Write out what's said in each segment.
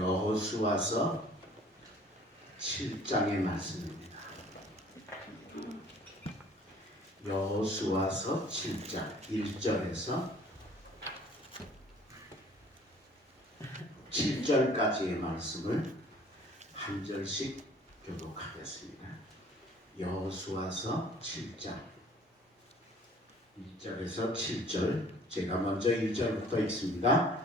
여호수아서 7장의 말씀입니다. 여호수아서 7장 1절에서 7절까지의 말씀을 한 절씩 교독하겠습니다. 여호수아서 7장 1절에서 7절, 제가 먼저 1절부터 읽습니다.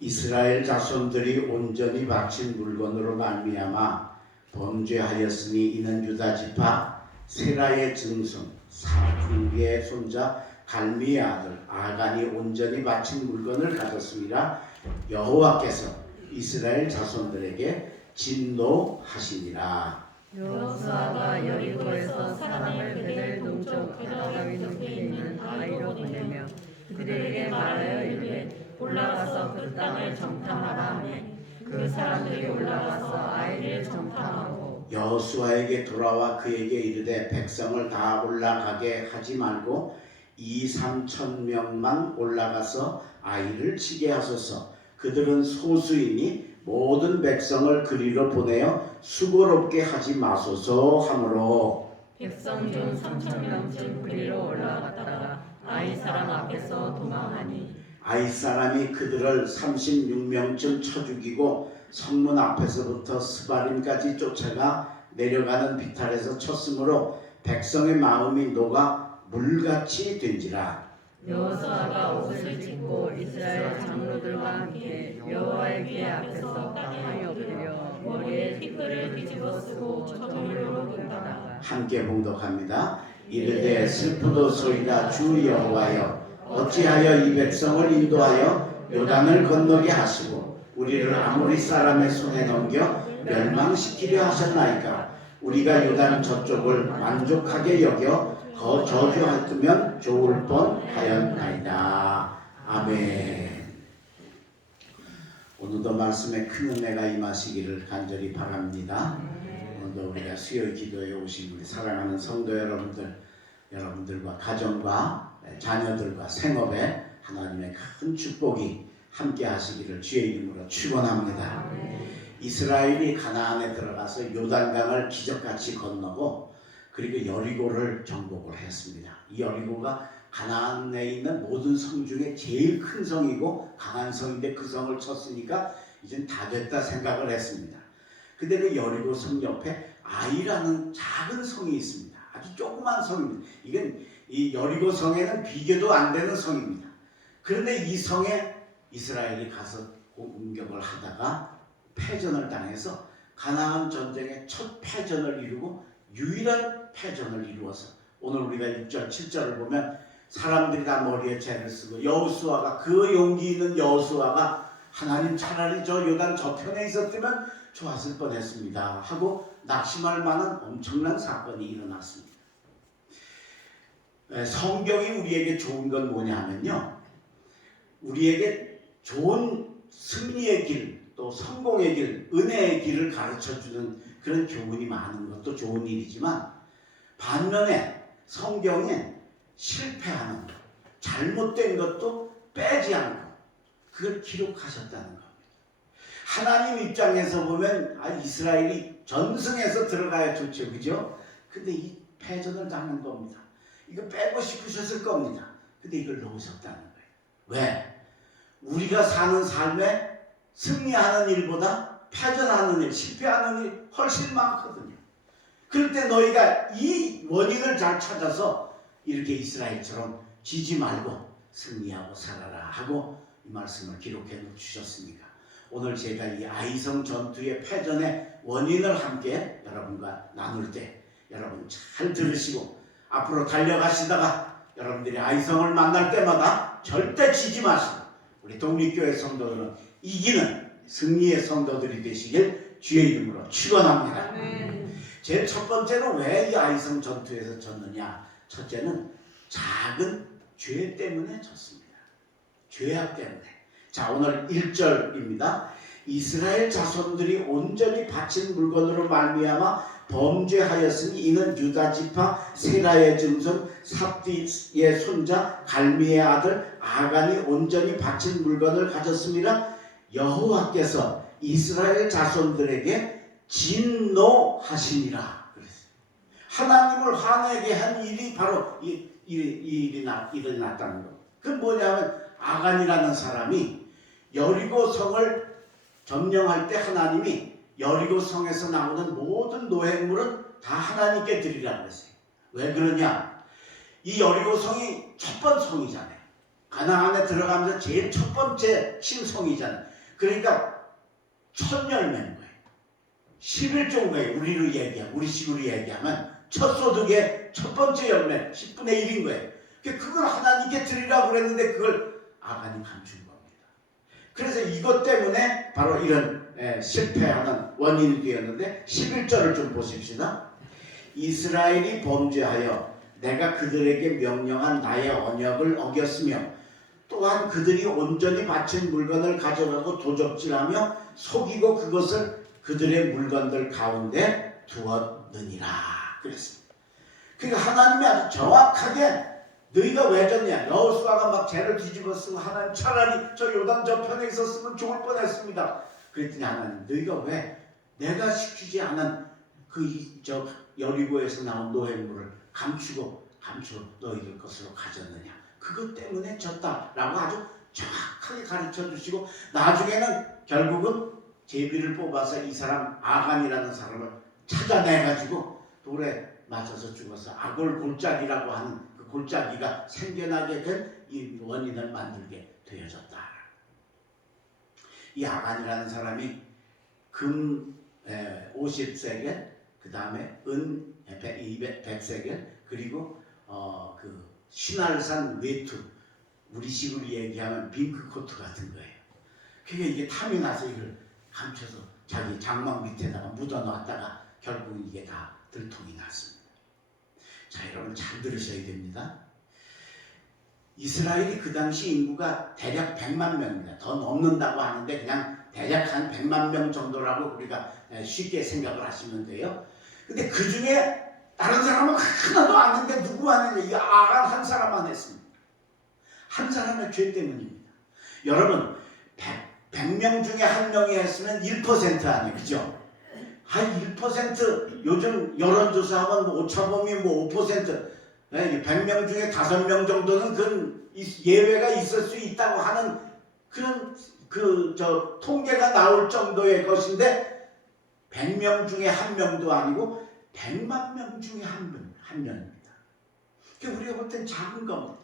이스라엘 자손들이 온전히 바친 물건으로 말미암아 범죄하였으니 이는 유다 지파 세라의 증손 사두의 손자 갈미의 아들 아간이 온전히 바친 물건을 가졌습니다. 여호와께서 이스라엘 자손들에게 진노하시니라. 여호수아가 여리고에서 사람을 베델 동쪽 가다위 높이 있는 아이로 보내며 그들에게 말하여 이르되 올라가서 그 땅을 정탐하라 하매 그 사람들이 올라가서 아이를 정탐하고 여호수아에게 돌아와 그에게 이르되 백성을 다 올라가게 하지 말고 2-3천 명만 올라가서 아이를 치게 하소서. 그들은 소수이니 모든 백성을 그리로 보내어 수고롭게 하지 마소서 하므로 백성 중 3,000명쯤 그리로 올라갔다가 아이 사람 앞에서 도망하니 아이 사람이 그들을 36명쯤 쳐 죽이고 성문 앞에서부터 스바림까지 쫓아가 내려가는 비탈에서 쳤으므로 백성의 마음이 녹아 물같이 된지라. 여호수아가 옷을 찢고 이스라엘 장로들과 함께 여호와의 궤 앞에서 땅에 엎드려 머리에 티끌을 뒤집어 쓰고 저물로 긁다가 함께 봉독합니다. 이르되 슬프도소이다 주 여호와여, 어찌하여 이 백성을 인도하여 요단을 건너게 하시고 우리를 아모리 사람의 손에 넘겨 멸망시키려 하셨나이까. 우리가 요단 저쪽을 만족하게 여겨 더 저주하였으면 좋을 뻔하였나이다. 아멘. 오늘도 말씀에 큰 은혜가 임하시기를 간절히 바랍니다. 오늘도 우리가 수요 기도에 오신 우리 사랑하는 성도 여러분들과 가정과 자녀들과 생업에 하나님의 큰 축복이 함께 하시기를 주의 이름으로 축원합니다. 이스라엘이 가나안에 들어가서 요단강을 기적같이 건너고 그리고 여리고를 정복을 했습니다. 이 여리고가 가나안에 있는 모든 성 중에 제일 큰 성이고 강한 성인데 그 성을 쳤으니까 이젠 다 됐다 생각을 했습니다. 근데 그 여리고 성 옆에 아이라는 작은 성이 있습니다. 아주 조그만 성입니다. 이건 이 여리고 성에는 비교도 안 되는 성입니다. 그런데 이 성에 이스라엘이 가서 공격을 하다가 패전을 당해서 가나안 전쟁의 첫 패전을 이루고 유일한 패전을 이루어서 오늘 우리가 6절 7절을 보면 사람들이 다 머리에 죄를 쓰고 여호수아가 그 용기 있는 여호수아가 하나님 차라리 저 요단 저편에 있었으면 좋았을 뻔했습니다 하고 낙심할 만한 엄청난 사건이 일어났습니다. 성경이 우리에게 좋은 건 뭐냐면요, 우리에게 좋은 승리의 길, 또 성공의 길, 은혜의 길을 가르쳐주는 그런 교훈이 많은 것도 좋은 일이지만 반면에 성경에 실패하는 것, 잘못된 것도 빼지 않고 그걸 기록하셨다는 겁니다. 하나님 입장에서 보면 이스라엘이 전승해서 들어가야 좋죠, 그죠? 근데 이 패전을 당한 겁니다. 이거 빼고 싶으셨을 겁니다. 근데 이걸 넣으셨다는 거예요. 왜? 우리가 사는 삶에 승리하는 일보다 패전하는 일, 실패하는 일 훨씬 많거든요. 그럴 때 너희가 이 원인을 잘 찾아서 이렇게 이스라엘처럼 지지 말고 승리하고 살아라 하고 이 말씀을 기록해 주셨으니까 오늘 제가 이 아이성 전투의 패전의 원인을 함께 여러분과 나눌 때 여러분 잘 들으시고 앞으로 달려가시다가 여러분들이 아이성을 만날 때마다 절대 지지 마시고 우리 독립교회 성도들은 이기는 승리의 성도들이 되시길 주의 이름으로 축원합니다. 제일 첫 번째로 왜 이 아이성 전투에서 졌느냐? 첫째는 작은 죄 때문에 졌습니다. 죄악 때문에. 자, 오늘 1절입니다. 이스라엘 자손들이 온전히 바친 물건으로 말미암아 범죄하였으니 이는 유다 지파 세라의 증손 삽디의 손자 갈미의 아들 아간이 온전히 바친 물건을 가졌습니다. 여호와께서 이스라엘 자손들에게 진노하시니라 그랬어요. 하나님을 화내게 한 일이 바로 이 일이 일어났다는 거. 그 뭐냐면 아간이라는 사람이 여리고 성을 점령할 때 하나님이 여리고 성에서 나오는 모든 노획물은 다 하나님께 드리라고 그랬어요. 왜 그러냐? 이 여리고 성이 첫 번째 성이잖아요. 가나안에 들어가면서 제일 첫 번째 신성이잖아요. 그러니까 첫 열매인 거예요. 11조인 거예요. 우리식으로 얘기하면 첫 소득의 첫 번째 열매 10분의 1인 거예요. 그걸 하나님께 드리라고 그랬는데 그걸 아간이 감춘 겁니다. 그래서 이것 때문에 바로 이런 실패하는 원인이 되었는데 11절을 좀 보십시다. 이스라엘이 범죄하여 내가 그들에게 명령한 나의 언약을 어겼으며 또한 그들이 온전히 바친 물건을 가져가고 도적질하며 속이고 그것을 그들의 물건들 가운데 두었느니라 그랬습니다. 그러니까 하나님이 아주 정확하게 너희가 왜 졌냐? 여호수아가 막 죄를 뒤집어 쓰고 하나님 차라리 저 요단 저편에 있었으면 좋을 뻔했습니다. 그랬더니 하나님 너희가 왜 내가 시키지 않은 저 여리고에서 나온 노획물을 감춰 너희들 것으로 가졌느냐? 그것 때문에 졌다라고 아주 정확하게 가르쳐 주시고 나중에는 결국은 제비를 뽑아서 이 사람 아간이라는 사람을 찾아내가지고 돌에 맞아서 죽어서 아골 골짜기라고 하는 그 골짜기가 생겨나게 된 이 원인을 만들게 되어졌다. 이 아간이라는 사람이 금 50세겔, 그 다음에 은 100세겔, 그리고 그 신할산 외투, 우리식으로 얘기하면 빙크코트 같은 거예요. 그게 이게 탐이 나서 이걸 감춰서 자기 장막 밑에다가 묻어놨다가 결국은 이게 다 들통이 났습니다. 자, 여러분 잘 들으셔야 됩니다. 이스라엘이 그 당시 인구가 대략 100만 명입니다. 더 넘는다고 하는데 그냥 대략 한 100만 명 정도라고 우리가 쉽게 생각을 하시면 돼요. 근데 그 중에 다른 사람은 하나도 안 했는데 누구 하느냐? 이 아간 한 사람만 했습니다. 한 사람의 죄 때문입니다. 여러분 100명 중에 한 명이 했으면 1% 아니에요. 그죠? 한 1% 요즘 여론조사하면 오차범위 5% 100명 중에 5명 정도는 그 예외가 있을 수 있다고 하는 그런 통계가 나올 정도의 것인데 100명 중에 한 명도 아니고 100만 명 중에 한 명입니다. 그러니까 우리가 볼 땐 작은 겁니다.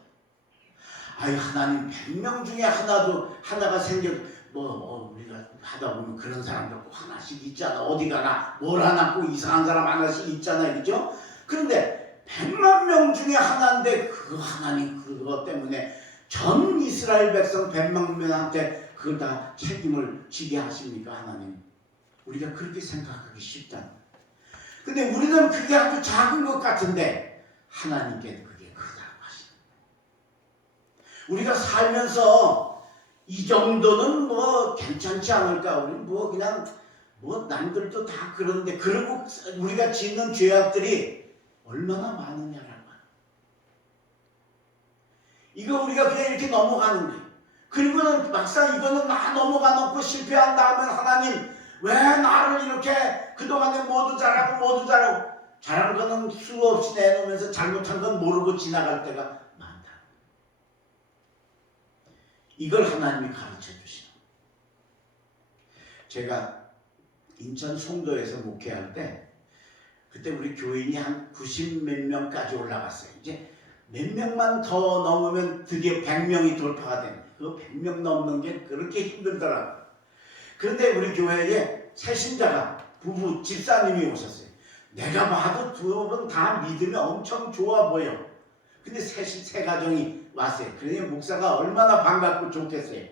아유 하나님 100명 중에 하나가 생겨 우리가 하다 보면 그런 사람들 꼭 하나씩 있잖아. 어디 가나 뭘 하나 꼭 이상한 사람 하나씩 있잖아요. 그죠? 그런데 100만 명 중에 하나인데 그 하나님 그것 때문에 전 이스라엘 백성 100만 명한테 그걸 다 책임을 지게 하십니까? 하나님. 우리가 그렇게 생각하기 쉽다. 근데 우리는 그게 아주 작은 것 같은데 하나님께는 그게 크다고 하십니다. 우리가 살면서 이 정도는 괜찮지 않을까? 우리 그냥 남들도 다 그러는데 그러고 우리가 짓는 죄악들이 얼마나 많으냐라고. 이거 우리가 그냥 이렇게 넘어가는 거예요. 그리고는 막상 이거는 다 넘어가 놓고 실패한 다음에 하나님 왜 나를 이렇게 그동안에 모두 잘하고 잘한 거는 수없이 내놓으면서 잘못한 건 모르고 지나갈 때가 많다. 이걸 하나님이 가르쳐 주시는. 제가 인천 송도에서 목회할 때 그때 우리 교인이 한 90 몇 명까지 올라갔어요. 이제 몇 명만 더 넘으면 드디어 100명이 돌파가 되는. 그 100명 넘는 게 그렇게 힘들더라고요. 그런데 우리 교회에 새신자가 부부 집사님이 오셨어요. 내가 봐도 두 분 다 믿음이 엄청 좋아 보여. 근데 세 가정이 왔어요. 그러니 목사가 얼마나 반갑고 좋겠어요.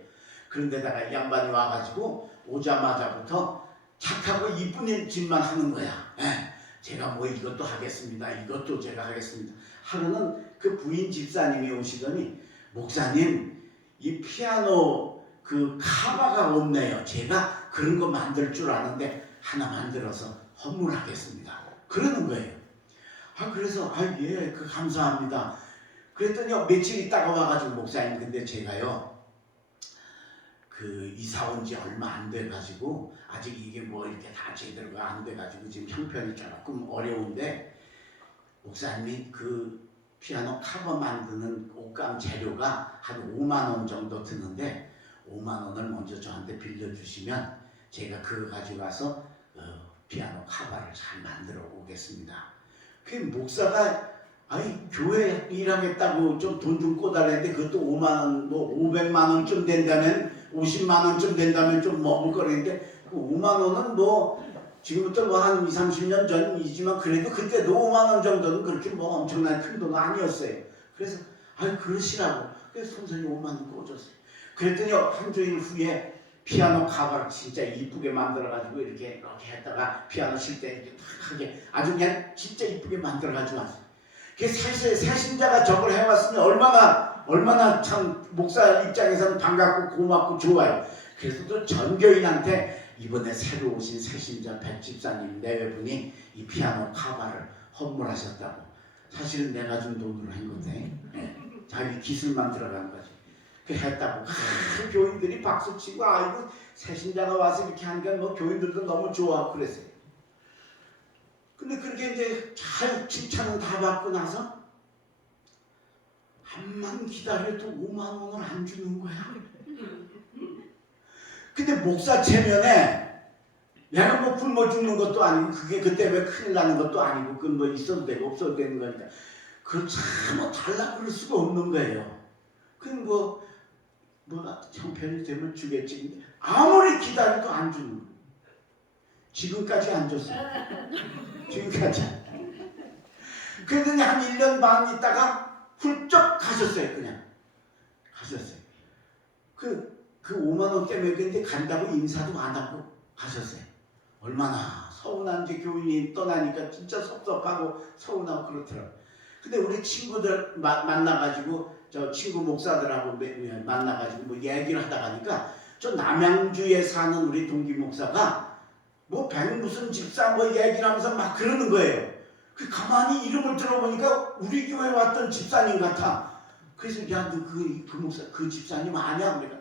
그런데다가 이 양반이 와가지고 오자마자부터 착하고 이쁜 짓만 하는 거야. 제가 이것도 하겠습니다. 이것도 제가 하겠습니다. 하루는 그 부인 집사님이 오시더니 목사님 이 피아노 그 카바가 없네요. 제가 그런 거 만들 줄 아는데 하나 만들어서 헌물하겠습니다. 그러는 거예요. 그래서 예, 감사합니다. 그랬더니 며칠 있다가 와가지고 목사님 근데 제가요 그 이사 온 지 얼마 안 돼 가지고 아직 이게 뭐 이렇게 다 제대로가 안 돼 가지고 지금 형편이 조금 어려운데, 목사님이 그 피아노 커버 만드는 옷감 재료가 한 5만 원 정도 드는데 5만 원을 먼저 저한테 빌려주시면 제가 그거 가지고 와서 피아노 커버를 잘 만들어 오겠습니다. 그 목사가 아니 교회 일하겠다고 좀 돈 좀 꿔달랬는데 그것도 5만 원, 뭐 500만 원쯤 된다면 50만 원쯤 된다면 좀 먹을거리인데 그 5만 원은 뭐 지금부터 뭐 한 20, 30년 전이지만 그래도 그때도 5만 원 정도는 그렇게 뭐 엄청나게 큰 돈은 아니었어요. 그래서 아유 그러시라고. 그래서 선생님 5만 원 꿔줬어요. 그랬더니 한 주일 후에 피아노 커버를 진짜 이쁘게 만들어가지고 이렇게 했다가 피아노 칠 때 이렇게 탁 하게 아주 그냥 진짜 이쁘게 만들어가지고 왔어요. 그 새신자가 저걸 해왔으면 얼마나 참 목사 입장에서는 반갑고 고맙고 좋아요. 그래서 또 전교인한테 이번에 새로 오신 새신자 백 집사님 내외분이 이 피아노 커버를 헌물하셨다고. 사실은 내가 준 돈으로 한 건데 자기 기술만 들어간 거지. 그 했다고 교인들이 박수치고 아이고 새신자가 와서 이렇게 하니까 뭐 교인들도 너무 좋아하고 그랬어요. 근데 그렇게 이제 잘 칭찬은 다 받고 나서 한만 기다려도 5만 원을 안 주는 거야. 근데 목사 체면에 내가 뭐 굶어 죽는 것도 아니고 그게 그때 왜 큰일 나는 것도 아니고 그 뭐 있어도 되고 없어도 되는 거니까 그걸 참 달라고 그럴 수가 없는 거예요. 뭐가 형편이 되면 주겠지. 아무리 기다려도 안 주는 거예요. 지금까지 안 줬어요. 지금까지. 그러더니 한 1년 반 있다가 훌쩍 가셨어요. 그냥 가셨어요. 그 5만 원 때문에 근데 간다고 인사도 안 하고 가셨어요. 얼마나 서운한지 교인이 떠나니까 진짜 섭섭하고 서운하고 그렇더라고요. 근데 우리 친구들 만나가지고 저 친구 목사들하고 만나가지고 뭐 얘기를 하다 가니까 저 남양주에 사는 우리 동기 목사가 뭐 무슨 집사 뭐 얘기를 하면서 막 그러는 거예요. 그 가만히 이름을 들어보니까 우리 교회 왔던 집사님 같아. 그래서 야 너 그 목사 그 집사님 아냐? 그러니까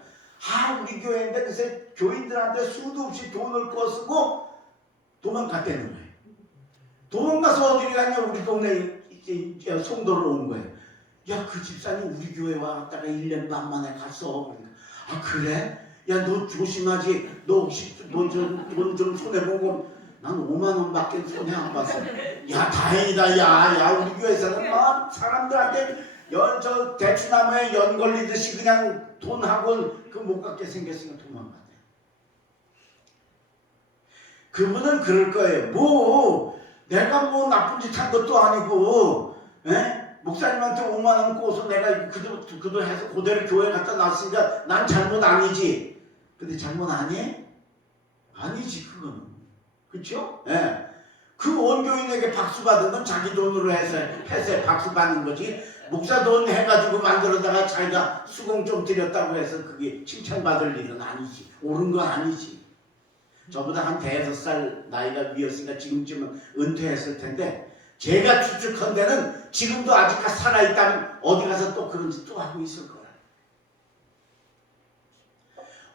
우리 교회인데 그새 교인들한테 수도 없이 돈을 꿔쓰고 도망갔다는 거예요. 도망가서 어디를 갔냐? 우리 동네 송도로 온 거예요. 야 그 집사님 우리 교회 왔다가 1년 반 만에 갔어. 그러니까 그래? 야 너 조심하지. 너 혹시 돈 좀 손해보고 난 5만 원밖에 손해 안 봤어. 야 다행이다. 야 우리 교회에서는 막 사람들한테 저 대추나무에 연 걸리듯이 그냥 돈하고 그 못 갖게 생겼으니까 도망갔대. 그분은 그럴 거예요. 뭐 내가 뭐 나쁜 짓 한 것도 아니고 목사님한테 5만 원 꿔서 내가 그도 해서 그대로 교회 갖다 놨으니까 난 잘못 아니지. 근데 잘못 아니? 아니지 그거는. 그렇죠? 그 원교인에게 박수 받은 건 자기 돈으로 해서 박수 받는 거지. 목사 돈 해가지고 만들어다가 자기가 수공 좀 드렸다고 해서 그게 칭찬받을 일은 아니지. 옳은 건 아니지. 저보다 한 5살 나이가 위였으니까 지금쯤은 은퇴했을 텐데 제가 추측컨대는 지금도 아직 살아있다면 어디 가서 또 그런 짓 또 하고 있을 거라.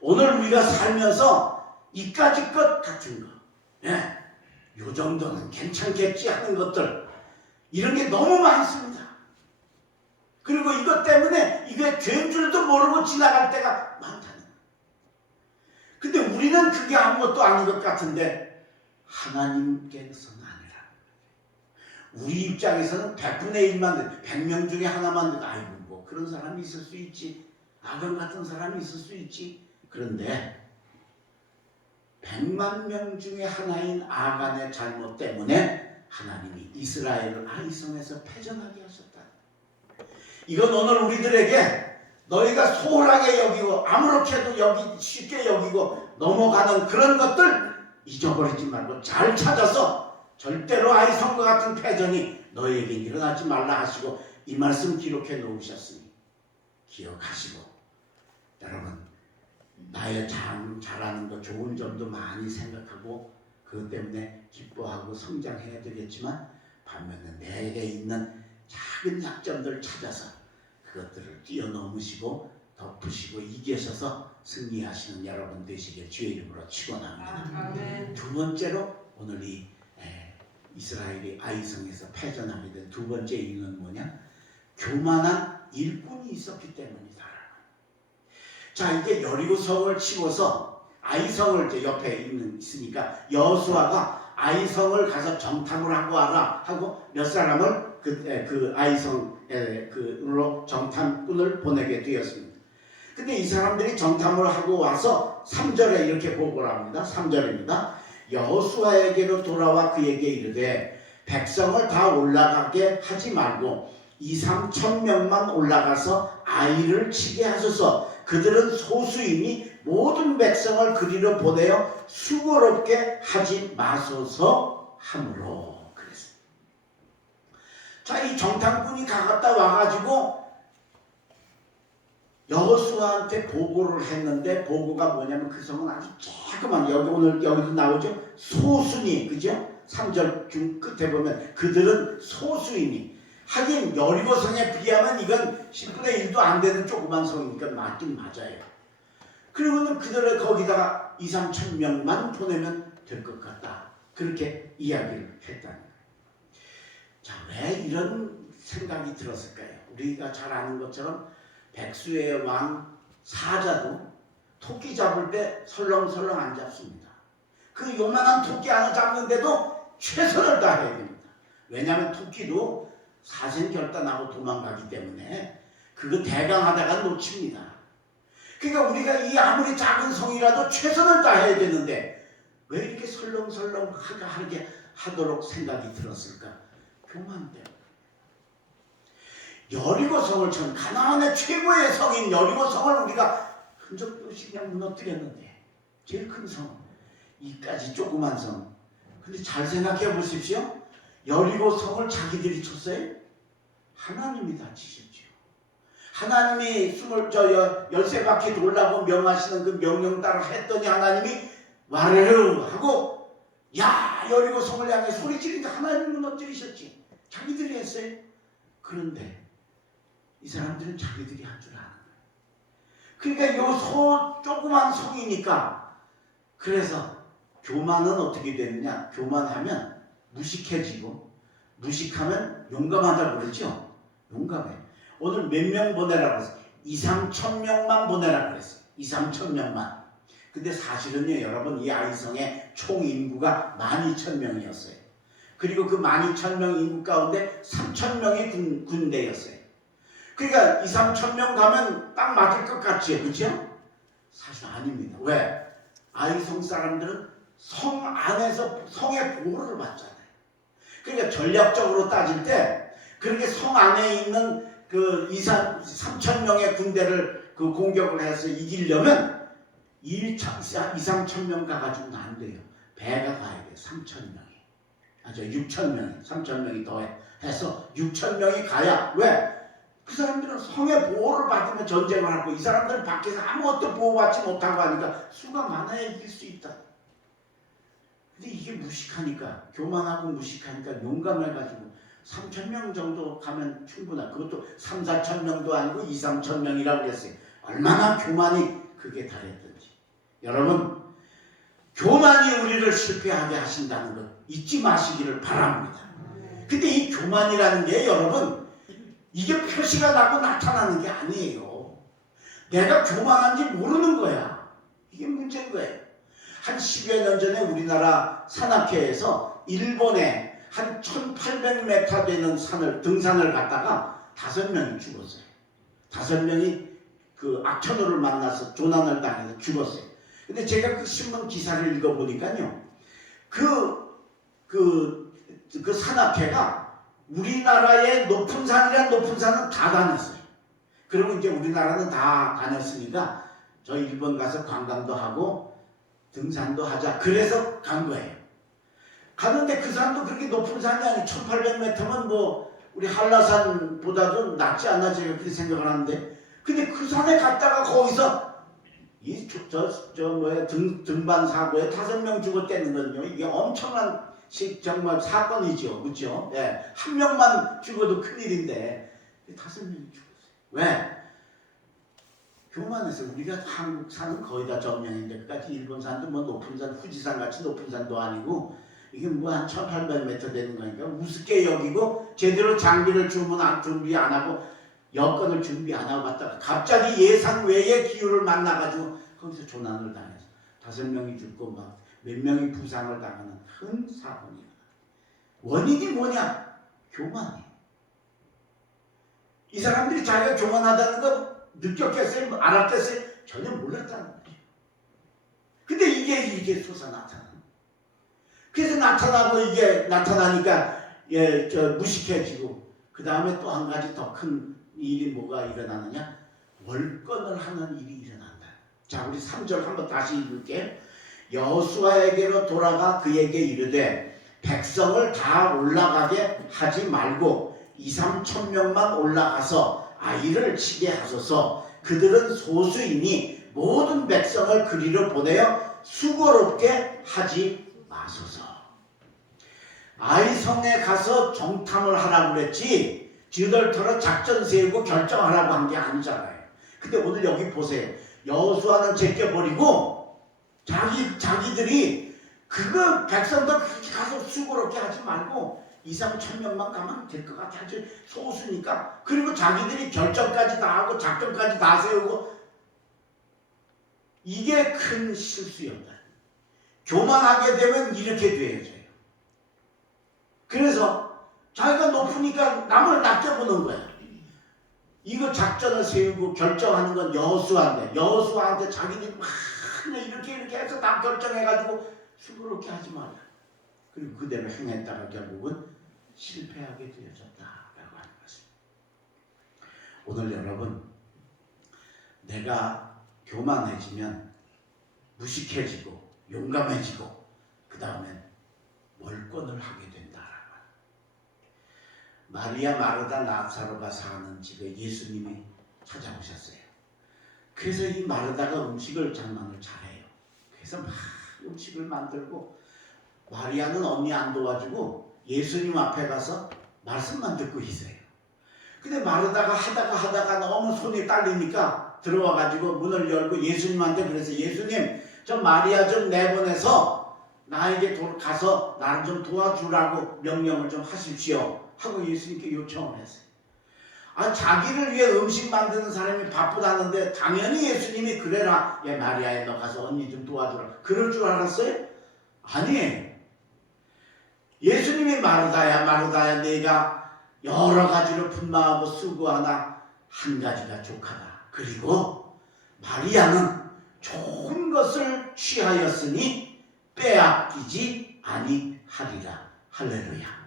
오늘 우리가 살면서 이까짓 것 같은 거, 요 정도는 괜찮겠지 하는 것들, 이런 게 너무 많습니다. 그리고 이것 때문에 이게 죄인 줄도 모르고 지나갈 때가 많다는 거예요. 근데 우리는 그게 아무것도 아닌 것 같은데 하나님께서는 아니라. 우리 입장에서는 100분의 1만 100명 중에 하나만 돼도 아이고 뭐 그런 사람이 있을 수 있지. 아간 같은 사람이 있을 수 있지. 그런데 100만 명 중에 하나인 아간의 잘못 때문에 하나님이 이스라엘을 아이성에서 패전하게 하셨다. 이건 오늘 우리들에게 너희가 소홀하게 여기고 아무렇게도 쉽게 여기고 넘어가는 그런 것들 잊어버리지 말고 잘 찾아서 절대로 아이성과 같은 패전이 너희에게 일어나지 말라 하시고 이 말씀 기록해 놓으셨으니 기억하시고 여러분 나의 잘하는 거 좋은 점도 많이 생각하고 그것 때문에 기뻐하고 성장해야 되겠지만 반면에 내게 있는 작은 약점들 찾아서 그것들을 뛰어넘으시고 덮으시고 이기셔서 승리하시는 여러분 되시길 주의 이름으로 축원합니다. 두 번째로 오늘 이 이스라엘이 아이성에서 패전하게 된 두 번째 이유는 뭐냐? 교만한 일꾼이 있었기 때문이다. 자, 이게 여리고성을 치고서 아이성을 이제 옆에 있으니까 여호수아가 아이성을 가서 정탐을 하고 와라 하고 몇 사람을 그 아이성으로 정탐꾼을 보내게 되었습니다. 근데 이 사람들이 정탐을 하고 와서 3절에 이렇게 보고를 합니다. 3절입니다. 여호수아에게로 돌아와 그에게 이르되 백성을 다 올라가게 하지 말고 2-3천 명만 올라가서 아이를 치게 하소서. 그들은 소수이니 모든 백성을 그리로 보내어 수고롭게 하지 마소서 하므로 그랬습니다. 자, 이 정탐꾼이 가갔다 와가지고 여호수아한테 보고를 했는데 보고가 뭐냐면 그 성은 아주 조그만 여기도 나오죠. 소수니 그죠? 3절 중 끝에 보면 그들은 소수이니 하긴 여리고성에 비하면 이건 10분의 1도 안 되는 조그만 성이니까 맞긴 맞아요. 그리고는 그들을 거기다가 2-3천 명만 보내면 될 것 같다. 그렇게 이야기를 했다는 거예요. 자, 왜 이런 생각이 들었을까요? 우리가 잘 아는 것처럼 백수의 왕 사자도 토끼 잡을 때 설렁설렁 안 잡습니다. 그 요만한 토끼 하나 잡는데도 최선을 다해야 됩니다. 왜냐하면 토끼도 사생결단하고 도망가기 때문에 그거 대강하다가 놓칩니다. 그러니까 우리가 이 아무리 작은 성이라도 최선을 다해야 되는데 왜 이렇게 설렁설렁하게 하도록 생각이 들었을까? 교만 때문에. 여리고성을 전 가나안의 최고의 성인 여리고성을 우리가 흔적도 없이 그냥 무너뜨렸는데 제일 큰 성, 이까지 조그만 성. 근데 잘 생각해 보십시오. 여리고성을 자기들이 쳤어요? 하나님이 다 치셨죠. 하나님이 13바퀴 돌라고 명하시는 그 명령 따라 했더니 하나님이 와르르 하고 야 여리고성을 향해 소리 지르니까 하나님이 무너뜨리셨지. 자기들이 했어요. 그런데 이 사람들은 자기들이 한 줄 아는 거예요. 그러니까 요 조그만 성이니까 그래서 교만은 어떻게 되느냐? 교만하면 무식해지고 무식하면 용감하다고 그러죠? 용감해. 오늘 몇 명 보내라고 했어요? 2-3천 명만 보내라고 그랬어요. 2-3천 명만. 근데 사실은요 여러분 이 아이성의 총 인구가 12,000명이었어요. 그리고 그 12,000명 인구 가운데 3,000명이 군대였어요. 그러니까 2-3천 명 가면 딱 맞을 것 같지요, 그렇죠? 사실 아닙니다. 왜? 아이성 사람들은 성 안에서 성의 보호를 받잖아요. 그러니까 전략적으로 따질 때 그렇게 성 안에 있는 그 2-3천 명의 군대를 그 공격을 해서 이기려면 2-3천 명 가가지고는 안 돼요. 배가 가야 돼요. 3천 명이. 6천 명이. 3천 명이 더 해서 6천 명이 가야. 왜? 그 사람들은 성의 보호를 받으면 전쟁을 하고 이 사람들은 밖에서 아무것도 보호받지 못하고 하니까 수가 많아야 이길 수 있다. 근데 이게 무식하니까 교만하고 무식하니까 용감해가지고 3천 명 정도 가면 충분하. 그것도 3-4천 명도 아니고 2-3천 명이라고 그랬어요. 얼마나 교만이 그게 달했던지. 여러분 교만이 우리를 실패하게 하신다는 것 잊지 마시기를 바랍니다. 근데 이 교만이라는 게 여러분 이게 표시가 나고 나타나는 게 아니에요. 내가 교만한지 모르는 거야. 이게 문제인 거예요. 한 10여 년 전에 우리나라 산악회에서 일본에 한 1800m 되는 등산을 갔다가 5명이 죽었어요. 5명이 그 악천후를 만나서 조난을 당해서 죽었어요. 근데 제가 그 신문 기사를 읽어보니까요. 그 산악회가 우리나라의 높은 산은 다 다녔어요. 그리고 이제 우리나라는 다 다녔으니까 저 일본 가서 관광도 하고 등산도 하자. 그래서 간 거예요. 가는데 그 산도 그렇게 높은 산이 아니고 1800m면 뭐 우리 한라산보다도 낫지 않나 제가 그렇게 생각을 하는데 근데 그 산에 갔다가 거기서 등반 사고에 5명 죽었다는 건요. 이게 엄청난 정말 사건이죠. 그렇죠? 예. 한 명만 죽어도 큰일인데 5명이 죽었어요. 왜? 교만해서 우리가 한국 산은 거의 다 점령인데 그까지 일본 산도 뭐 높은 산 후지산 같이 높은 산도 아니고 이게 뭐 한 1800m 되는 거니까 우습게 여기고 제대로 장비를 준비 안 하고 여건을 준비 안 하고 갔다가 갑자기 예상 외의 기후를 만나가지고 거기서 조난을 당해서 5명이 죽고 막 몇 명이 부상을 당하는 큰 사건이야. 원인이 뭐냐? 교만이에요. 이 사람들이 자기가 교만하다는 거 느꼈겠어요? 알았겠어요? 전혀 몰랐다는 거예요. 근데 이게 솟아나타나. 그래서 나타나고 이게 나타나니까 무식해지고 그 다음에 또 한 가지 더 큰 일이 뭐가 일어나느냐? 월권을 하는 일이 일어난다. 자, 우리 3절 한번 다시 읽을게. 여호수아에게로 돌아가 그에게 이르되 백성을 다 올라가게 하지 말고 2-3천 명만 올라가서 아이를 치게 하소서. 그들은 소수이니 모든 백성을 그리로 보내어 수고롭게 하지 마소서. 아이성에 가서 정탐을 하라고 그랬지 지들처럼 작전 세우고 결정하라고 한 게 아니잖아요. 근데 오늘 여기 보세요. 여호수아는 제껴버리고 자기들이 그거 백성들 가서 수고롭게 하지 말고 2-3천 명만 가면 될 것 같아. 아주 소수니까. 그리고 자기들이 결정까지 다 하고 작전까지 다 세우고 이게 큰 실수였다. 교만하게 되면 이렇게 되어져요. 그래서 자기가 높으니까 남을 낮춰보는 거야. 이거 작전을 세우고 결정하는 건 여호수아한테 자기들이 막 이렇게 해서 다 결정해가지고 수고롭게 하지 말라. 그리고 그대로 행했다가 결국은 실패하게 되어졌다라고 하는 것입니다. 오늘 여러분, 내가 교만해지면 무식해지고 용감해지고 그 다음에 월권을 하게 된다라고. 마리아 마르다 나사로가 사는 집에 예수님이 찾아오셨어요. 그래서 이 마르다가 음식을 장만을 잘해요. 그래서 막 음식을 만들고 마리아는 언니 안 도와주고 예수님 앞에 가서 말씀만 듣고 있어요. 근데 마르다가 하다가 너무 손이 딸리니까 들어와가지고 문을 열고 예수님한테 그래서 예수님 저 마리아 좀 내보내서 나에게 가서 나를 좀 도와주라고 명령을 좀 하십시오 하고 예수님께 요청을 했어요. 자기를 위해 음식 만드는 사람이 바쁘다는데 당연히 예수님이 그래라. 야 마리아야 너 가서 언니 좀 도와주라. 그럴 줄 알았어요? 아니에요. 예수님이 마르다야 내가 여러 가지로 분마하고 수고하나 한 가지가 족하다. 그리고 마리아는 좋은 것을 취하였으니 빼앗기지 아니하리라. 할렐루야.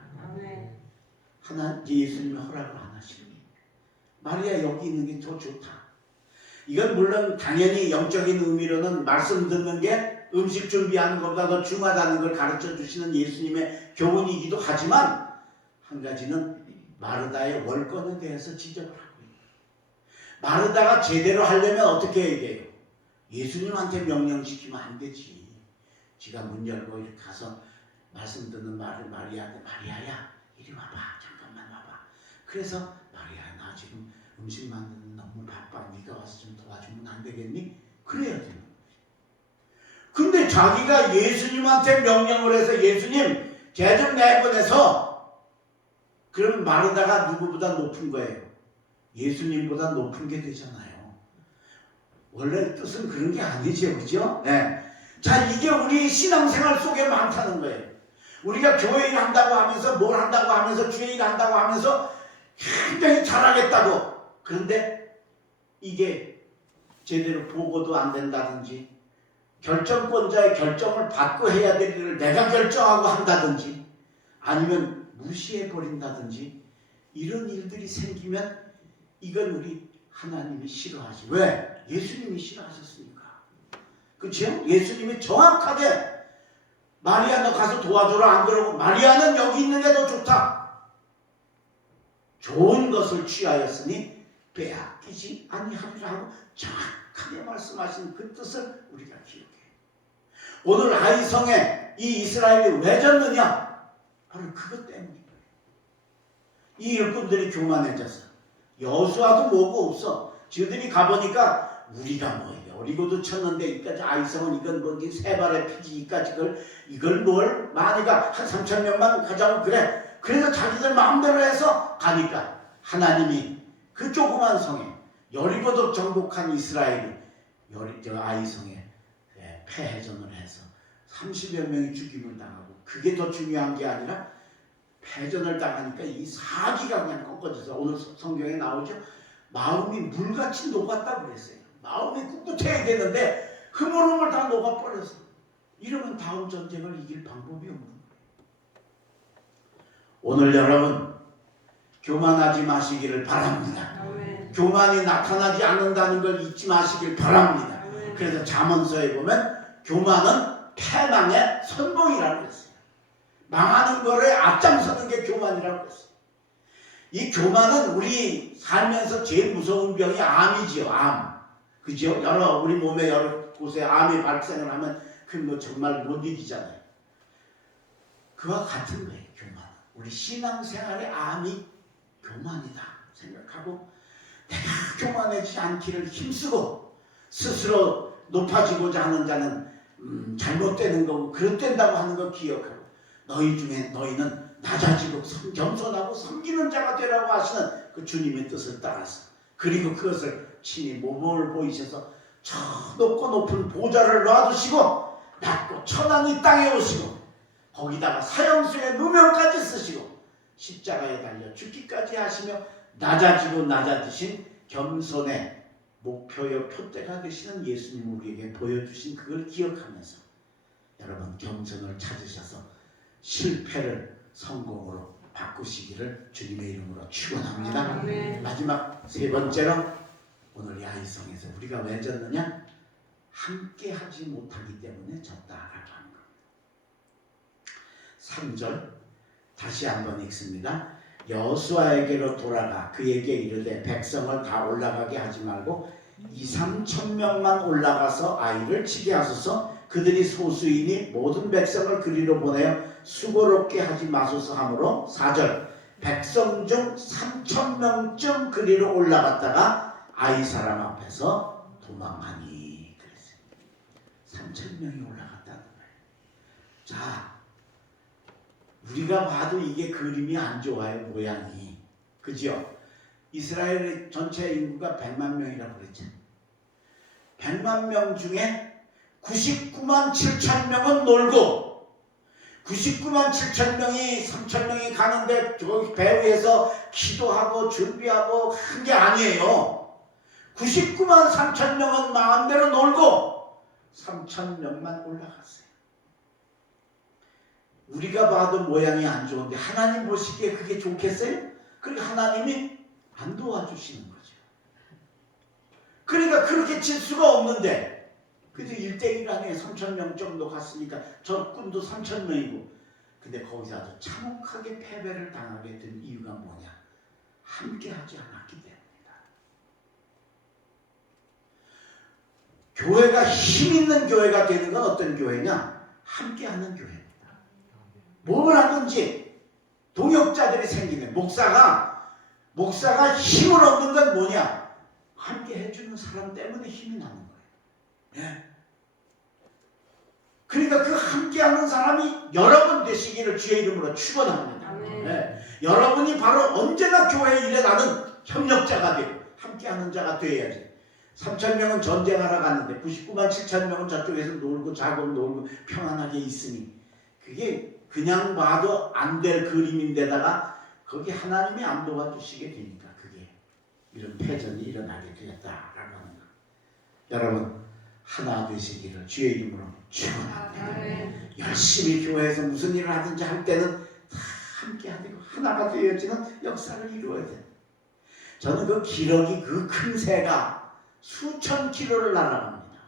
하나님 예수님이 허락을 안 하시니 마리아 여기 있는 게 더 좋다. 이건 물론 당연히 영적인 의미로는 말씀 듣는 게 음식 준비하는 것보다 더 중요하다는 걸 가르쳐 주시는 예수님의 교훈이기도 하지만 한 가지는 마르다의 월권에 대해서 지적을 하고 있다. 마르다가 제대로 하려면 어떻게 해야 돼요? 예수님한테 명령시키면 안 되지. 지가 문 열고 이렇게 가서 말씀 듣는 마리아한테 마리아야 이리 와봐. 잠깐만 와봐. 그래서 마리아 나 지금 음식 만드는 너무 바빠. 네가 와서 좀 도와주면 안 되겠니? 그래야 되는 거지. 근데 자기가 예수님한테 명령을 해서 예수님 쟤 좀 내보내서 그럼 마르다가 누구보다 높은 거예요. 예수님보다 높은 게 되잖아요. 원래 뜻은 그런 게 아니죠. 그죠? 네. 자, 이게 우리 신앙생활 속에 많다는 거예요. 우리가 교회 일 한다고 하면서 뭘 한다고 하면서 주일 일 한다고 하면서 굉장히 잘하겠다고. 그런데 이게 제대로 보고도 안 된다든지 결정권자의 결정을 받고 해야 될 일을 내가 결정하고 한다든지 아니면 무시해버린다든지 이런 일들이 생기면 이건 우리 하나님이 싫어하시. 왜? 예수님이 싫어하셨으니까. 그렇죠? 예수님이 정확하게 마리아 너 가서 도와줘라 안 그러고 마리아는 여기 있는 게 더 좋다. 좋은 것을 취하였으니 빼앗기지 아니하리라 하고 정확하게 말씀하신 그 뜻을 우리가 기억해요. 오늘 아이성에 이 이스라엘이 왜 졌느냐? 바로 그것 때문이에요. 이 일꾼들이 교만해져서 여호수아도 뭐고 없어. 저들이 가보니까 우리가 뭐 여리고도 쳤는데 이까지 아이성은 이건 뭐지 세 발의 피지 이까지 이걸 뭘 많이가 한 3천 명만 가자고 그래. 그래서 자기들 마음대로 해서 가니까 하나님이 그 조그만 성에 여리고도 정복한 이스라엘이 아이성에 패해전을 해서 30여 명이 죽임을 당하고 그게 더 중요한 게 아니라 패전을 당하니까 이 사기가 그냥 꺾어져서 오늘 성경에 나오죠. 마음이 물같이 녹았다고 그랬어요. 마음이 꿋꿋해야 되는데 흐물흐물 다 녹아버려서 이러면 다음 전쟁을 이길 방법이 없는 거예요. 오늘 여러분 교만하지 마시기를 바랍니다. 교만이 나타나지 않는다는 걸 잊지 마시길 바랍니다. 그래서 잠언서에 보면 교만은 패망의 선봉이라고 그랬어요. 망하는 거를 앞장서는 게 교만이라고 그랬어요. 이 교만은 우리 살면서 제일 무서운 병이 암이지요. 암. 그죠? 우리 몸에 여러 곳에 암이 발생을 하면 그 뭐 정말 못 이기잖아요. 그와 같은 거예요. 교만. 우리 신앙생활의 암이 교만이다 생각하고 내가 교만하지 않기를 힘쓰고 스스로 높아지고자 하는 자는 잘못되는 거고 그릇된다고 하는 거 기억하고 너희 중에 너희는 낮아지고 겸손하고 섬기는 자가 되라고 하시는 그 주님의 뜻을 따라서 그리고 그것을 친히 모범을 보이셔서 저 높고 높은 보좌를 놔두시고 낮고 천한 이 땅에 오시고 거기다가 사형수의 누명까지 쓰시고 십자가에 달려 죽기까지 하시며 낮아지신 겸손의 목표요 표대가 되시는 예수님 우리에게 보여주신 그걸 기억하면서 여러분 겸손을 찾으셔서 실패를 성공으로 바꾸시기를 주님의 이름으로 축원합니다. 마지막 세 번째로 오늘 이 아이성에서 우리가 왜 졌느냐? 함께 하지 못하기 때문에 졌다라고 하는 겁니다. 3절 다시 한번 읽습니다. 여호수아에게로 돌아가 그에게 이르되 백성을 다 올라가게 하지 말고 2-3천 명만 올라가서 아이를 치게 하소서. 그들이 소수이니 모든 백성을 그리로 보내어 수고롭게 하지 마소서 하므로 4절 백성 중 3천 명쯤 그리로 올라갔다가 아이 사람 앞에서 도망하니 그랬어요. 3천 명이 올라갔다는 거예요. 자, 우리가 봐도 이게 그림이 안 좋아요. 모양이. 그죠? 이스라엘 전체 인구가 100만 명이라고 그랬죠. 100만 명 중에 99만 7천 명은 놀고 99만 7천 명이 3천 명이 가는데 저기 배 위에서 기도하고 준비하고 한 게 아니에요. 99만 3천 명은 마음대로 놀고 3천 명만 올라갔어요. 우리가 봐도 모양이 안 좋은데 하나님 보시기에 그게 좋겠어요? 그러니까 하나님이 안 도와주시는 거죠. 그러니까 그렇게 칠 수가 없는데 그래도 1대1 안에 3천 명 정도 갔으니까 적군도 3천 명이고 근데 거기서 아주 참혹하게 패배를 당하게 된 이유가 뭐냐? 함께 하지 않았기 때문이다. 교회가 힘 있는 교회가 되는 건 어떤 교회냐? 함께 하는 교회입니다. 뭘 하든지 동역자들이 생기는 목사가 힘을 얻는 건 뭐냐? 함께 해주는 사람 때문에 힘이 나는 거예요. 예. 그러니까 그 함께하는 사람이 여러분 되시기를 주의 이름으로 축원합니다. 예. 여러분이 바로 언제나 교회 일에 나는 협력자가 되고 함께하는 자가 되어야지. 3천 명은 전쟁하러 갔는데 99만 7천 명은 저쪽에서 놀고 자고 놀고 평안하게 있으니 그게 그냥 봐도 안 될 그림인데다가 거기 하나님이 안 도와주시게 되니까 그게 이런 패전이 일어나게 되었다라고 하는 거. 여러분 하나 되시기를 주의 이름으로 축원합니다. 열심히 교회에서 무슨 일을 하든지 할 때는 다 함께 하고 하나가 되어지는 역사를 이루어야 돼요. 저는 그 기러기 그 큰 새가 수천 킬로를 날아갑니다.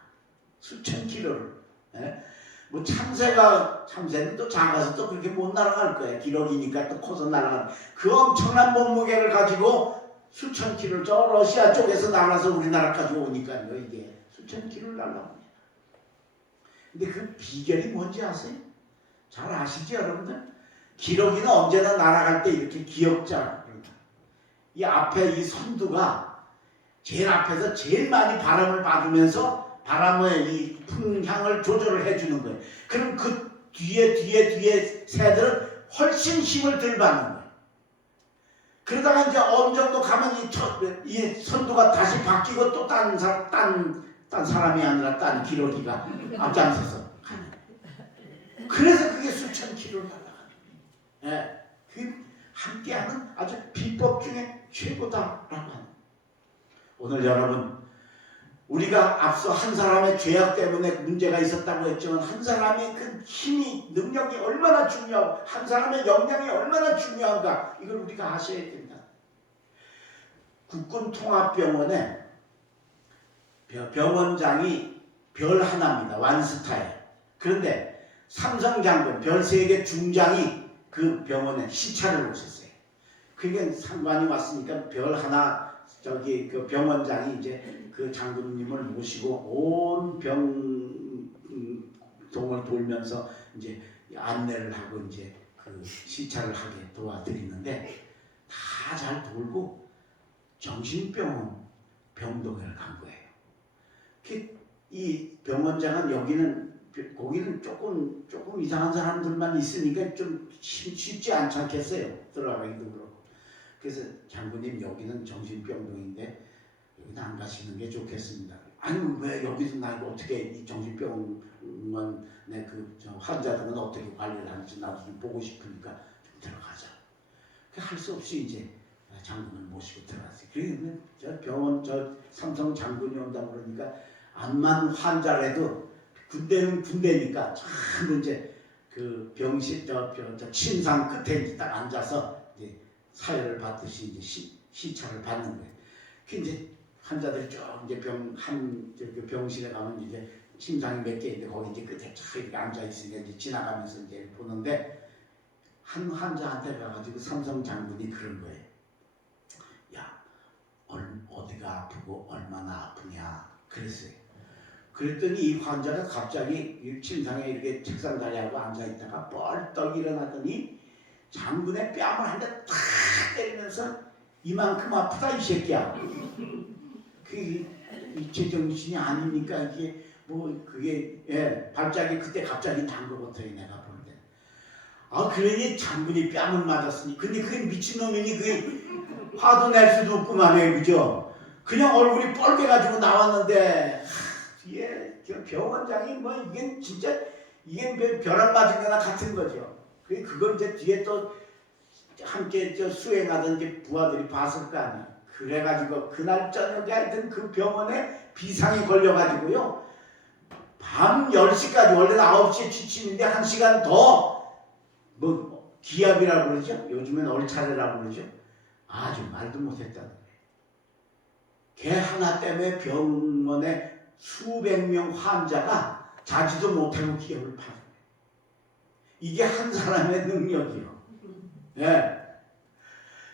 수천 킬로를. 예? 뭐 참새는 또 작아서 또 그렇게 못 날아갈 거예요. 기러기니까 또 커서 날아가는 그 엄청난 몸무게를 가지고 수천 킬로를 저 러시아 쪽에서 날아서 우리나라까지 오니까요. 이게 수천 킬로를 날아갑니다. 근데 그 비결이 뭔지 아세요? 잘 아시죠 여러분들? 기러기는 언제나 날아갈 때 이렇게 기역자 이 앞에 이 선두가 제일 앞에서 제일 많이 바람을 받으면서 바람의 이 풍향을 조절을 해주는 거예요. 그럼 그 뒤에 새들은 훨씬 힘을 덜 받는 거예요. 그러다가 이제 어느 정도 가면 이 선두가 다시 바뀌고 또 딴 사람이 아니라 딴 기러기가 앞장서서 가는 거예요. 그래서 그게 수천 킬로를 날아가는 거예요. 예, 그 함께하는 아주 비법 중에 최고다라고 하는 거예요. 오늘 여러분, 우리가 앞서 한 사람의 죄악 때문에 문제가 있었다고 했지만 한 사람의 그 힘이, 능력이 얼마나 중요하고 한 사람의 역량이 얼마나 중요한가, 이걸 우리가 아셔야 된다. 국군통합병원에 병원장이 별 하나입니다. 완스타예요. 그런데 삼성장군 별 3개 중장이 그 병원에 시찰을 오셨어요. 그게 상관이 왔으니까 별 하나, 저기 그 병원장이 이제 그 장군님을 모시고 온 병동을 돌면서 이제 안내를 하고 이제 그 시찰을 하게 도와드리는데 다 잘 돌고 정신병원 병동에 간 거예요. 이 병원장은 거기는 조금 이상한 사람들만 있으니까 좀 쉽지 않겠어요. 들어가기도 그렇고. 그래서 장군님, 여기는 정신병동인데 여기는 안 가시는 게 좋겠습니다. 아니 왜 여기서 나 이거 어떻게 이 정신병원의 그 환자들은 어떻게 관리를 하는지 나도 좀 보고 싶으니까 좀 들어가자. 할 수 없이 이제 장군을 모시고 들어갔어요. 그러면 저 삼성 장군이 온다고 그러니까 암만 환자라도 군대는 군대니까 참 이제 그 병실 저 침상 끝에 딱 앉아서 이제 사열을 받듯이 이제 시찰을 받는 거예요. 그 이제 환자들이 쭉 이제 병실에 가면 이제 침상이 몇 개 있는데 거기 이제 끝에 쫙 이렇게 앉아 있으니까 이제 지나가면서 이제 보는데 한 환자한테 가가지고 삼성 장군이 그런 거예요. 야, 어디가 아프고 얼마나 아프냐 그랬어요. 그랬더니 이 환자가 갑자기 침상에 이렇게 책상 자리하고 앉아 있다가 뻘떡 일어나더니 장군의 뺨을 한 대 탁 때리면서 이만큼 아프다 이 새끼야. 그게 제정신이 아닙니까? 이게 뭐 그게 발작이 그때 갑자기 난 것 같아요. 내가 볼 때. 그러니 장군이 뺨을 맞았으니 근데 그게 미친놈이니 그게 화도 낼 수도 없고 말이에요. 그죠? 그냥 얼굴이 뻘개가지고 나왔는데 뒤에 병원장이 뭐 이게 진짜 이게 벼락 맞은 거나 같은 거죠. 그걸 이제 뒤에 또 함께 수행하던 이제 부하들이 봤을 거 아니에요. 그래가지고 그날 저녁에 하여튼 그 병원에 비상이 걸려가지고요. 밤 10시까지, 원래는 9시에 취침인데 1시간 더 뭐 기압이라고 그러죠. 요즘엔 얼차례라고 그러죠. 아주 말도 못했다는 거예요. 걔 하나 때문에 병원에 수백 명 환자가 자지도 못하고 기업을 파는 거예요. 이게 한 사람의 능력이요. 예.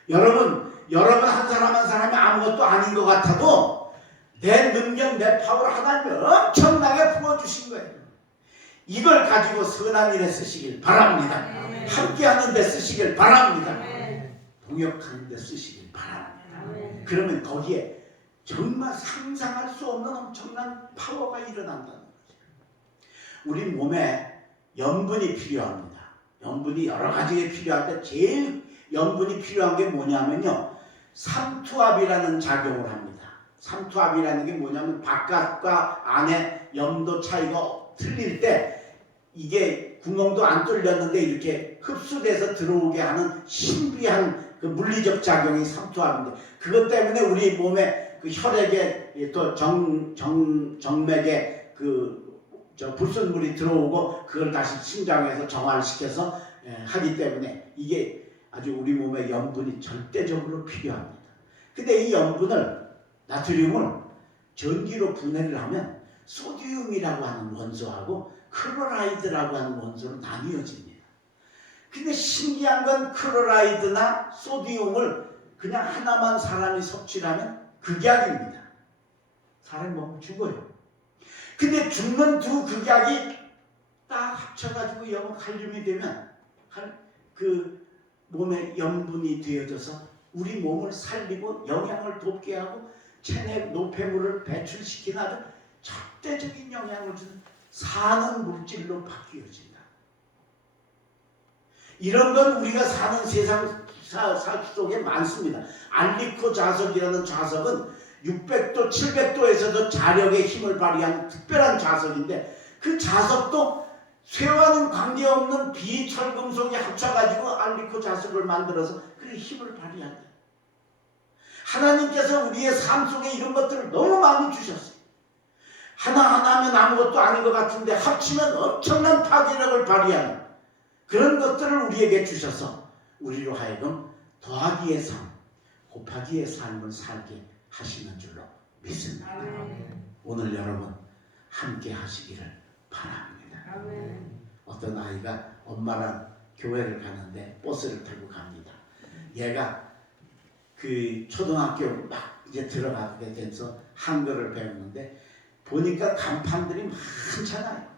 여러분 한 사람이 아무것도 아닌 것 같아도 내 능력, 내 파워를 하나님이 엄청나게 부어주신 거예요. 이걸 가지고 선한 일에 쓰시길 바랍니다. 함께하는 데 쓰시길 바랍니다. 동역하는 데 쓰시길 바랍니다. 그러면 거기에 정말 상상할 수 없는 엄청난 파워가 일어난다는 거죠. 우리 몸에 염분이 필요합니다. 염분이 여러 가지에 필요한데 제일 염분이 필요한 게 뭐냐면요, 삼투압이라는 작용을 합니다. 삼투압이라는 게 뭐냐면 바깥과 안에 염도 차이가 틀릴 때 이게 구멍도 안 뚫렸는데 이렇게 흡수돼서 들어오게 하는 신비한 그 물리적 작용이 삼투압인데, 그것 때문에 우리 몸에 그 혈액에 또 정맥에 불순물이 들어오고 그걸 다시 심장에서 정화시켜서 하기 때문에 이게 아주 우리 몸에 염분이 절대적으로 필요합니다. 근데 이 염분을, 나트륨을 전기로 분해를 하면 소디움이라고 하는 원소하고 클로라이드라고 하는 원소로 나뉘어집니다. 근데 신기한 건 클로라이드나 소디움을 그냥 하나만 사람이 섭취를 하면 극약입니다. 사람이 먹으면 죽어요. 근데 죽는 두 극약이 딱 합쳐가지고 칼륨이 되면 그 몸에 염분이 되어져서 우리 몸을 살리고 영양을 돕게 하고 체내 노폐물을 배출시키는 아주 절대적인 영향을 주는 사는 물질로 바뀌어진다. 이런 건 우리가 사는 세상 속에 많습니다. 알리코 자석이라는 자석은 600도, 700도에서도 자력의 힘을 발휘하는 특별한 자석인데, 그 자석도 쇠와는 관계없는 비철금속이 합쳐가지고 알리코 자석을 만들어서 그 힘을 발휘한다. 하나님께서 우리의 삶 속에 이런 것들을 너무 많이 주셨어요. 하나하나 하면 아무것도 아닌 것 같은데 합치면 엄청난 파괴력을 발휘하는 그런 것들을 우리에게 주셔서 우리로 하여금 더하기의 삶, 곱하기의 삶을 살게 하시는 줄로 믿습니다. 오늘 여러분 함께 하시기를 바랍니다. 어떤 아이가 엄마랑 교회를 가는데 버스를 타고 갑니다. 얘가 그 초등학교 막 이제 들어가게 돼서 한글을 배우는데 보니까 간판들이 많잖아요.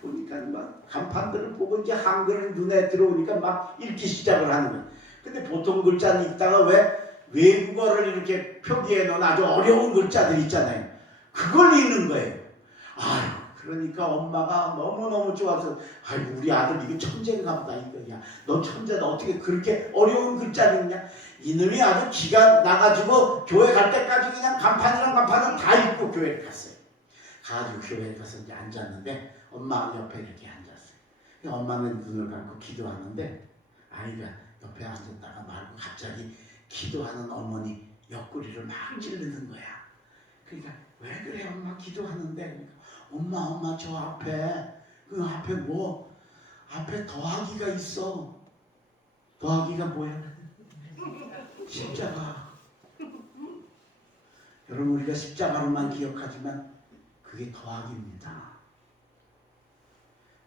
보니까 막 간판들을 보고 이제 한글이 눈에 들어오니까 막 읽기 시작을 하는 거예요. 근데 보통 글자는 읽다가 왜 외국어를 이렇게 표기해 놓은 아주 어려운 글자들 있잖아요. 그걸 읽는 거예요. 아유, 그러니까 엄마가 너무너무 좋아서, 아이고 우리 아들 이게 천재인가 보다 이거야. 너 천재다. 어떻게 그렇게 어려운 글자를 읽냐. 이놈이 아주 기가 나가지고 교회 갈 때까지 그냥 간판이랑 간판은 다 읽고 교회를 갔어요. 가지고 교회에 가서 이제 앉았는데 엄마 옆에 이렇게 앉았어요. 엄마는 눈을 감고 기도하는데 아이가 옆에 앉았다가 말고 갑자기 기도하는 어머니 옆구리를 막 찌르는 거야. 그러니까 왜 그래 엄마 기도하는데. 그러니까 엄마 저 앞에 그 앞에 뭐 앞에 더하기가 있어. 더하기가 뭐야? 십자가. 여러분 우리가 십자가로만 기억하지만 그게 더하기입니다.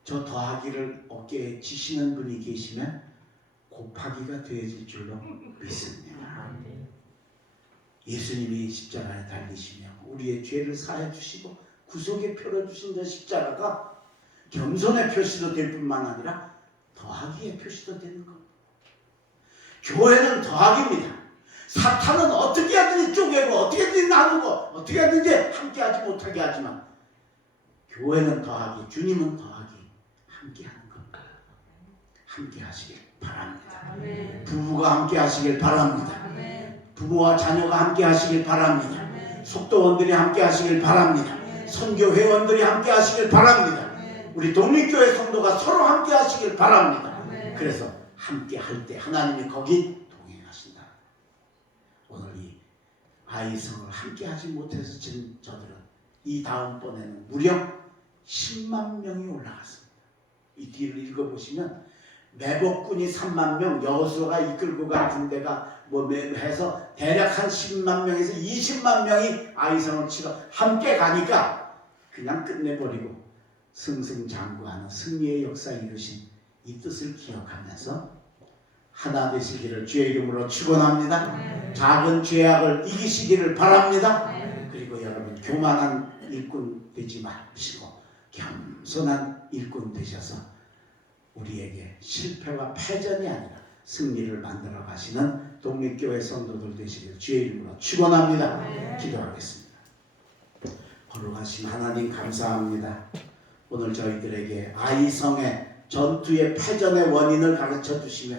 저 더하기를 어깨에 지시는 분이 계시면 곱하기가 되어질 줄로 믿습니다. 예수님이 십자가에 달리시며 우리의 죄를 사해 주시고 구속의 표를 주신 저 십자가가 겸손의 표시도 될 뿐만 아니라 더하기의 표시도 되는 겁니다. 교회는 더하기입니다. 사탄은 어떻게 하든지 쪼개고 어떻게든 나누고 어떻게 하든지 함께하지 못하게 하지만 교회는 더하기, 주님은 더하기, 함께하는 겁니다. 함께 하시길 바랍니다. 아멘. 부부가 함께 하시길 바랍니다. 아멘. 부모와 자녀가 함께 하시길 바랍니다. 아멘. 속도원들이 함께 하시길 바랍니다. 아멘. 선교 회원들이 함께 하시길 바랍니다. 아멘. 우리 독립교회 성도가 서로 함께 하시길 바랍니다. 아멘. 그래서 함께 할 때 하나님이 거기 동행하신다. 오늘 이 아이성을 함께 하지 못해서 지금 저들은 이 다음번에는 무려 10만 명이 올라갔습니다. 이 뒤를 읽어보시면 매복군이 3만 명, 여호수아가 이끌고 간 군대가 뭐 해서 대략 한 10만 명에서 20만 명이 아이성을 치러 함께 가니까 그냥 끝내버리고 승승장구하는 승리의 역사 이루신 이 뜻을 기억하면서 하나 되시기를 주의 이름으로 축원합니다. 작은 죄악을 이기시기를 바랍니다. 그리고 여러분 교만한 일꾼 되지 마시고 겸손한 일꾼 되셔서 우리에게 실패와 패전이 아니라 승리를 만들어 가시는 독립교회 성도들 되시길 주의 이름으로 축원합니다. 기도하겠습니다. 거룩하신 하나님 감사합니다. 오늘 저희들에게 아이성의 전투의 패전의 원인을 가르쳐 주시며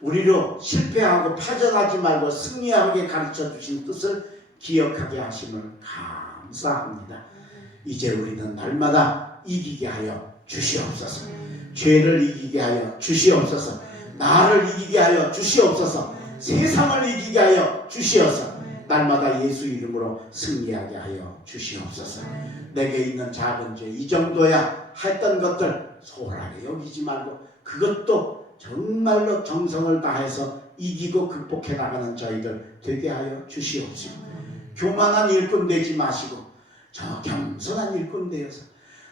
우리로 실패하고 패전하지 말고 승리하게 가르쳐 주신 뜻을 기억하게 하심을 감사합니다. 이제 우리는 날마다 이기게 하여 주시옵소서. 죄를 이기게 하여 주시옵소서. 나를 이기게 하여 주시옵소서. 세상을 이기게 하여 주시옵소서. 날마다 예수 이름으로 승리하게 하여 주시옵소서. 내게 있는 작은 죄 이 정도야 했던 것들 소홀하게 여기지 말고 그것도 정말로 정성을 다해서 이기고 극복해 나가는 저희들 되게 하여 주시옵소서. 교만한 일꾼 되지 마시고 저 겸손한 일꾼 되어서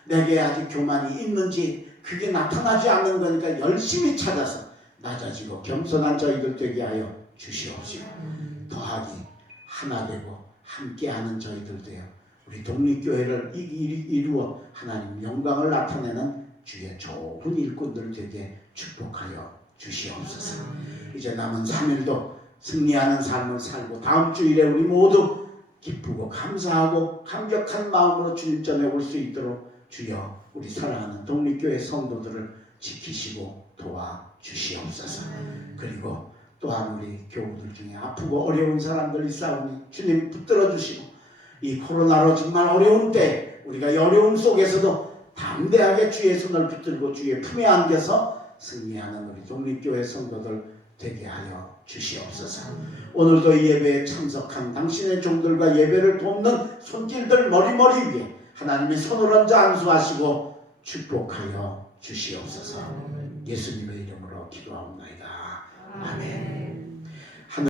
내게 아직 교만이 있는지 그게 나타나지 않는 거니까 열심히 찾아서 낮아지고 겸손한 저희들 되게 하여 주시옵소서. 더하기 하나 되고 함께하는 저희들 되어 우리 독립교회를 이루어 하나님 영광을 나타내는 주의 좋은 일꾼들 되게 축복하여 주시옵소서. 이제 남은 3일도 승리하는 삶을 살고 다음 주일에 우리 모두 기쁘고 감사하고 감격한 마음으로 주님 전에 올 수 있도록 주여 우리 사랑하는 독립교회 성도들을 지키시고 도와주시옵소서. 그리고 또한 우리 교우들 중에 아프고 어려운 사람들이 있사오니 주님 붙들어 주시고 이 코로나로 정말 어려운 때 우리가 이 어려움 속에서도 담대하게 주의 손을 붙들고 주의 품에 안겨서 승리하는 우리 독립교회 성도들 되게 하여 주시옵소서. 오늘도 이 예배에 참석한 당신의 종들과 예배를 돕는 손길들 머리머리 위에 하나님의 손을 얹어 안수하시고 축복하여 주시옵소서. 예수님의 이름으로 기도합니다. 아멘.